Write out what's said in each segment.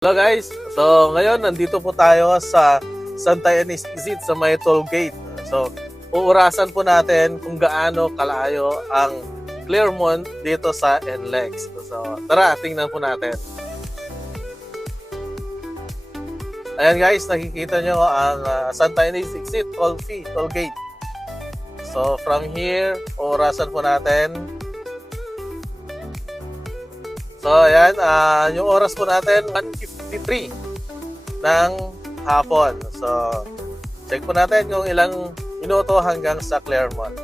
Hello guys! So ngayon nandito po tayo sa Santa Ynez Exit sa may toll gate. So uurasan po natin kung gaano kalayo ang Clermont dito sa NLEX. So tara, tingnan po natin. Ayan guys, nakikita nyo ang Santa Ynez Exit toll gate. So from here, uurasan po natin. So ayan, yung oras po natin 1:53 ng hapon. So check po natin kung ilang minuto hanggang sa Clermont.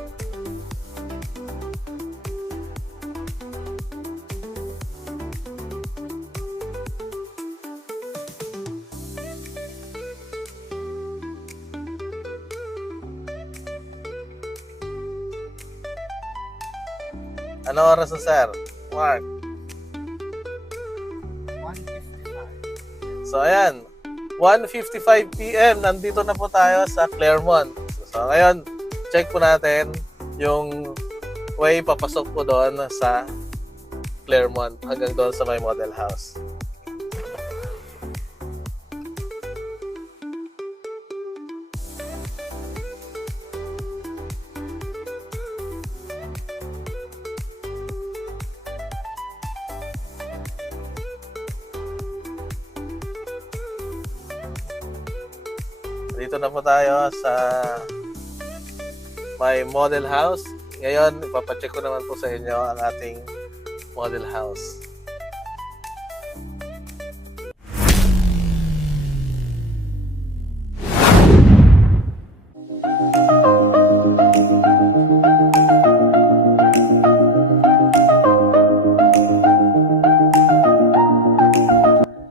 Ano oras na sir? Mark? 1:55. So ayan, 1:55 PM, nandito na po tayo sa Clermont. So ngayon, check po natin yung way papasok po doon sa Clermont hanggang doon sa may model house. Dito na po tayo sa may model house. Ngayon, ipapacheck ko naman po sa inyo ang ating model house.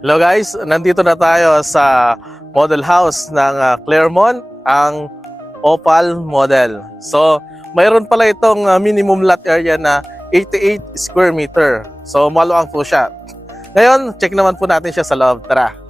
Hello guys, nandito na tayo sa model house ng Clermont, ang Opal model. So, mayroon pala itong minimum lot area na 88 square meter. So, maluwang po siya. Ngayon, check naman po natin siya sa loob. Tara!